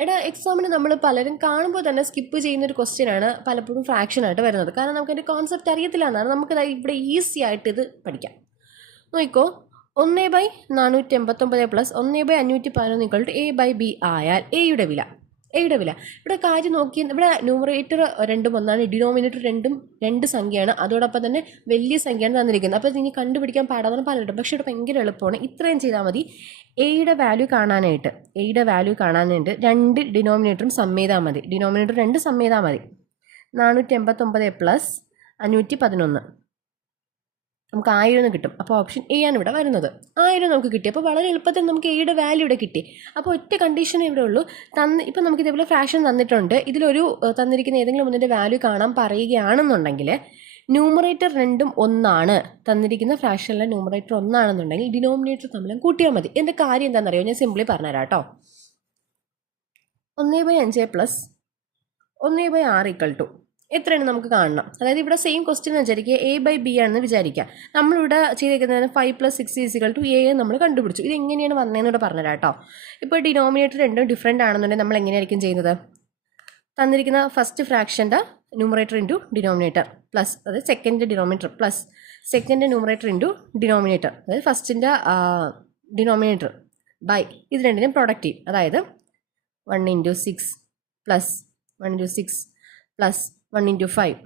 എടാ എക്സാമിന് നമ്മൾ പലരും കാണുമ്പോൾ തന്നെ സ്കിപ്പ് ചെയ്യുന്നൊരു ക്വസ്റ്റ്യനാണ് പലപ്പോഴും ഫ്രാക്ഷനായിട്ട് വരുന്നത്. കാരണം നമുക്കതിൻ്റെ കോൺസെപ്റ്റ് അറിയത്തില്ല എന്നാണ്. നമുക്കത് ഇവിടെ ഈസി ആയിട്ട് ഇത് പഠിക്കാം. നോക്കിക്കോ, 1/489 പ്ലസ് 1/511 A/B ആയാൽ എയുടെ വില ഇവിടെ കാര്യം നോക്കി. ഇവിടെ ന്യൂമറേറ്റർ രണ്ടും ഒന്നാണ്, ഡിനോമിനേറ്റർ രണ്ട് സംഖ്യയാണ്, അതോടൊപ്പം തന്നെ വലിയ സംഖ്യയാണ് തന്നിരിക്കുന്നത്. അപ്പോൾ ഇനി കണ്ടുപിടിക്കാൻ പാടാന്ന് പലരും, പക്ഷേ ഇവിടെ ഭയങ്കര എളുപ്പമാണ്. ഇത്രയും ചെയ്താൽ മതി. എയുടെ വാല്യൂ കാണാനായിട്ട് രണ്ട് ഡിനോമിനേറ്ററും സം ചെയ്താൽ മതി. ഡിനോമിനേറ്റർ 2 സം ചെയ്താൽ മതി. 489 പ്ലസ് 511 നമുക്ക് 1000 കിട്ടും. അപ്പോൾ ഓപ്ഷൻ എ ആണ് ഇവിടെ വരുന്നത്. 1000 നമുക്ക് കിട്ടി. അപ്പോൾ വളരെ എളുപ്പത്തിൽ നമുക്ക് എയുടെ വാല്യൂ ഇവിടെ കിട്ടി. അപ്പോൾ ഒറ്റ കണ്ടീഷൻ ഇവിടെ ഉള്ളൂ. ഇപ്പം നമുക്ക് ഇതേപോലെ ഫ്രാക്ഷൻ തന്നിട്ടുണ്ട്. ഇതിലൊരു തന്നിരിക്കുന്ന ഏതെങ്കിലും ഒന്നിൻ്റെ വാല്യൂ കാണാൻ പറയുകയാണെന്നുണ്ടെങ്കിൽ ന്യൂമറേറ്റർ രണ്ടും ഒന്നാണ്, തന്നിരിക്കുന്ന ഫ്രാക്ഷനിലെ ന്യൂമറേറ്റർ ഒന്നാണെന്നുണ്ടെങ്കിൽ ഡിനോമിനേറ്റർ തമ്മിലും കൂട്ടിയാൽ മതി. എൻ്റെ കാര്യം എന്താണെന്നറിയോ? ഞാൻ സിംപ്ലി പറഞ്ഞുതരാം കേട്ടോ. 1/5 പ്ലസ് 1/6 എത്രയാണ് നമുക്ക് കാണണം. അതായത് ഇവിടെ സെയിം ക്വസ്റ്റ്യൻ വിചാരിക്കുക, A/B ആണെന്ന് വിചാരിക്കുക. നമ്മളിവിടെ ചെയ്തേക്കുന്നത് 5 + 6 = A നമ്മൾ കണ്ടുപിടിച്ചു. ഇത് എങ്ങനെയാണ് വന്നതെന്നൂടെ പറഞ്ഞുതരാം കേട്ടോ. ഇപ്പോൾ ഡിനോമിനേറ്റർ രണ്ടും ഡിഫറെൻ്റ് ആണെന്നുണ്ടെങ്കിൽ നമ്മൾ എങ്ങനെയായിരിക്കും ചെയ്യുന്നത്? തന്നിരിക്കുന്ന ഫസ്റ്റ് ഫ്രാക്ഷൻ്റെ ന്യൂമറേറ്റർ ഇൻറ്റു ഡിനോമിനേറ്റർ പ്ലസ്, അതായത് second denominator plus second numerator into denominator, അതായത് ഫസ്റ്റിൻ്റെ ഡിനോമിനേറ്റർ ബൈ ഇത് രണ്ടിനും പ്രൊഡക്റ്റ് ചെയ്യും. അതായത് 1 × 6 പ്ലസ് 1 × 6 പ്ലസ് 1 × 5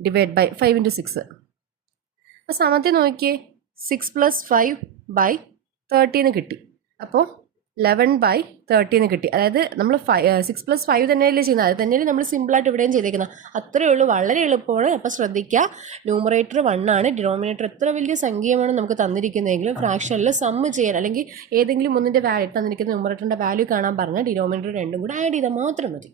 ഡിവൈഡ് ബൈ 5 × 6. അപ്പോൾ സമത്തെ നോക്കിയേ, 6 + 5/30 കിട്ടി. അപ്പോൾ 11/30 കിട്ടി. അതായത് നമ്മൾ 6 + 5 തന്നെയല്ലേ ചെയ്യുന്നത്, അത് തന്നെയല്ലേ നമ്മൾ സിമ്പിളായിട്ട് ഇവിടെയും ചെയ്തേക്കുന്നത്. അത്രയേ ഉള്ളൂ, വളരെ എളുപ്പമാണ്. അപ്പോൾ ശ്രദ്ധിക്കുക, ന്യൂമറേറ്റർ 1 ആണ്, ഡിനോമിനേറ്റർ എത്ര വലിയ സംഖ്യയാണ് നമുക്ക് തന്നിരിക്കുന്നതെങ്കിലും ഫ്രാക്ഷനിൽ സമ്മ് ചെയ്യാൻ അല്ലെങ്കിൽ ഏതെങ്കിലും ഒന്നിൻ്റെ വാല്യൂ തന്നിരിക്കുന്ന ന്യൂമറേറ്ററിൻ്റെ വാല്യൂ കാണാൻ പറഞ്ഞാൽ ഡിനോമിനേറ്റർ രണ്ടും കൂടെ ആഡ് ചെയ്താൽ മാത്രം മതി.